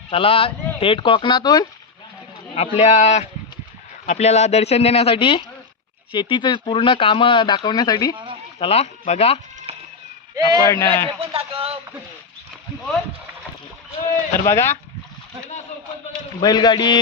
चला थेट कोकणातून आपल्याला दर्शन देण्यासाठी, शेतीचं पूर्ण काम दाखवण्यासाठी. चला बघा आपण. तर बघा बैलगाडी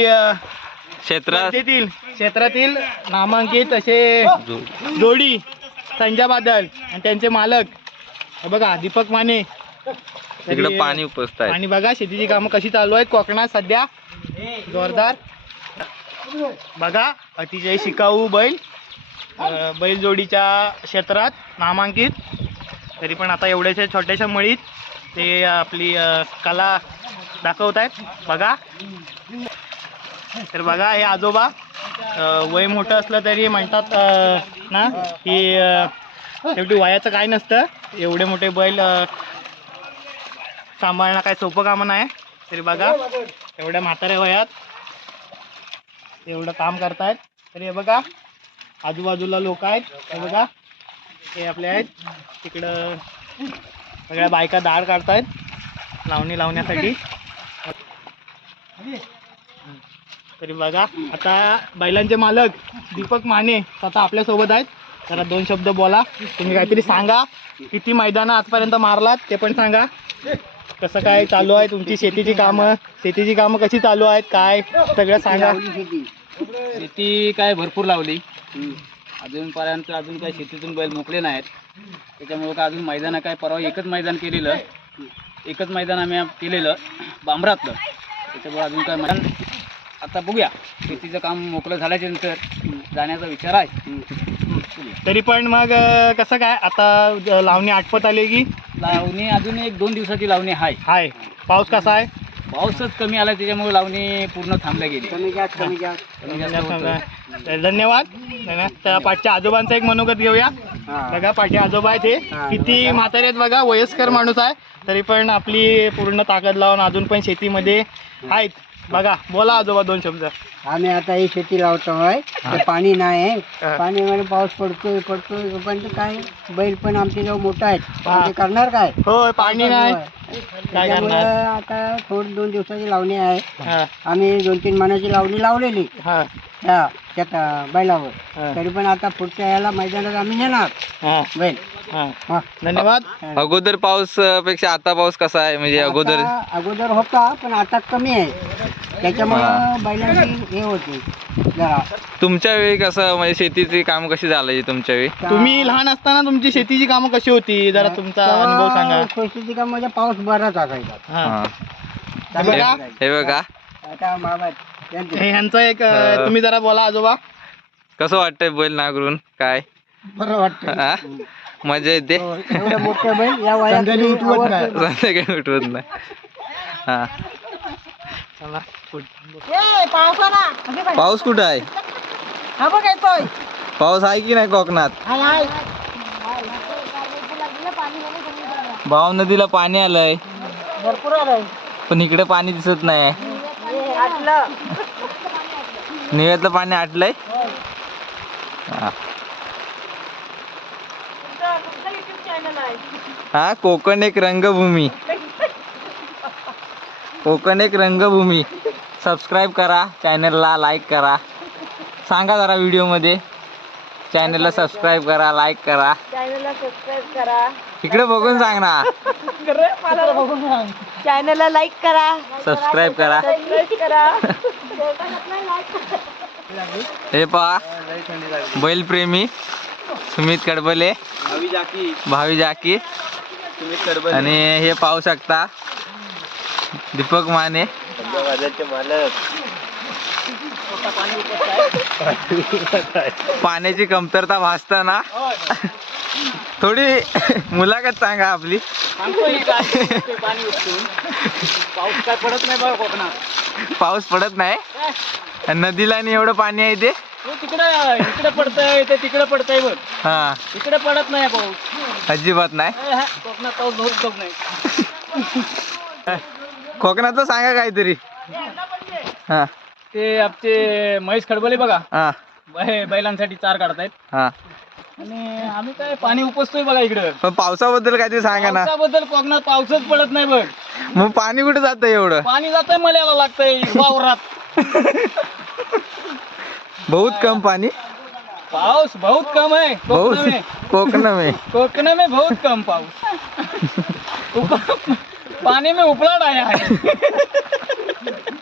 क्षेत्रातील नामांकित असे जोडी संजय बादल आणि त्यांचे मालक बघा दीपक माने तिकडे पाणी उपसत आहे. आणि बघा शेतीची कामं कशी चालू आहेत कोकणात सध्या. जोरदार बघा, अतिशय शिकाऊ बैल जोडीच्या क्षेत्रात नामांकित. तरी पण आता एवढ्याशा छोट्याशा मळीत ते आपली कला दाखवत आहेत बघा. तर बघा हे आजोबा वय मोठं असलं तरी म्हणतात ना की शेवटी वयाचं काय नसतं. एवढे मोठे बैल सांभाळणं काय सोपं कामं नाही. तरी बघा एवढ्या म्हाताऱ्या वयात एवढं काम करतायत. तरी हे बघा आजूबाजूला लोक आहेत. हे बघा हे आपले आहेत. तिकडं सगळ्या बायका दाढ काढतायत लावणी लावण्यासाठी. तरी बघा आता बैलांचे मालक दीपक माने स्वतः आपल्यासोबत आहेत. जरा 2 शब्द बोला. तुम्ही काहीतरी सांगा, किती मैदानं आजपर्यंत मारलात ते पण सांगा. कसं काय चालू आहे तुमची शेतीची कामं कशी चालू आहेत काय सगळं सांगा. शेती काय भरपूर लावली अजूनपर्यंत. अजून काय शेतीतून बैल मोकळे नाहीत. त्याच्यामुळं काय अजून मैदान काय परवा एकच मैदान आम्ही केलेलं बांबरातलं. त्याच्यामुळे अजून काय मैदान आता बघूया. शेतीचं काम मोकळं झाल्याच्या नंतर जाण्याचा विचार आहे. तरी पण मग कसं काय आता लावणी आटपत आली की लावणी अजून 1-2 दिवसाची लावणी आहे. पाऊस कसा आहे. पाऊसच कमी आला त्याच्यामुळे लावणी पूर्ण थांबल्या गेली. धन्यवाद. त्या पाठच्या आजोबांचा एक मनोगत घेऊया. बघा पाठी आजोबा आहे ते किती म्हातारे आहेत बघा. वयस्कर माणूस आहे तरी पण आपली पूर्ण ताकद लावून अजून पण शेतीमध्ये आहेत. बघा बोला आजोबा 2 शब्द. आम्ही आता ही शेती लावतो आहे. पाणी नाही आहे. पाणीमध्ये पाऊस पडतोय पण काय बैल पण आमचे जवळ मोठा आहे. करणार काय. हो पाणी नाही काय करणार. आता थोडी 2 दिवसाची लावणी आहे. आम्ही 2-3 महिन्याची लावणी लावलेली त्या बैलावर. तरी पण आता पुढच्या याला मैदानात आम्ही नेणार बैल. धन्यवाद. अगोदर पाऊस पेक्षा आता पाऊस कसा आहे म्हणजे अगोदर होता पण आता कमी आहे. त्याच्यामुळे बैलांची हे होते जरा. तुमच्या वेळी कसं म्हणजे शेतीची काम कशी झाली तुमच्या वेळी. तुम्ही लहान असताना तुमची शेतीची कामं कशी होती जरा तुमचा अनुभव सांगा. शेतीची काम म्हणजे पाऊस बराच असायचा. हे बघा आता मामा ह्यांचं एक तुम्ही जरा बोला आजोबा. कसं वाटतंय बैल नांगरून काय. बरं वाटतं. मजा येते. एवढं मोठं बैल या वयात संध्याकाळी उठवत नाही. हा पाऊस कुठं आहे. पाऊस आहे की नाही कोकणात. भाव नदीला पाणी आलंय भरपूर आलंय पण इकडे पाणी दिसत नाही. निव्यातलं पाणी आटलंय. हा कोकण एक रंगभूमी. सबस्क्राईब करा चॅनलला, लाईक करा. सांगा जरा व्हिडिओ मध्ये. चॅनलला सबस्क्राईब करा, लाईक करा. इकडे बघून सांग ना. चॅनलला लाईक करा, सबस्क्राईब करा. हे पहा बैलप्रेमी सुमित कडबले, भावी जाकी आणि हे पाहू शकता दीपक माने. पाण्याची कमतरता भासताना थोडी मुलाखत सांगा आपली. पाऊस काय पडत नाही बघा कोकणात. पाऊस पडत नाही. नदीला आणि एवढं पाणी आहे ते इकडे पडतंय ते तिकडे पडतंय बघ. हा इकडे पडत नाही पाऊस अजिबात नाही. कोकणात पाऊस भरपूर नाही. कोकणातलं सांगा काहीतरी. हा ते आमचे महेश खडबले बघा हा बैलांसाठी चार काढतायत. हा आणि आम्ही काय पाणी उपसतोय बघा इकडं. पण पावसाबद्दल काय ते सांगा ना. पावसाबद्दल कोकणात पाऊसच पडत नाही बघ. मग पाणी कुठे जातं एवढं? पाणी जातंय मल्याला लागतंय वावरात. बहुत कम पाणी. पाऊस बहुत कम है बहुत कोकण में. कोकण में. कोकण में बहुत कम पाऊस. पानी में उपलाट आया है.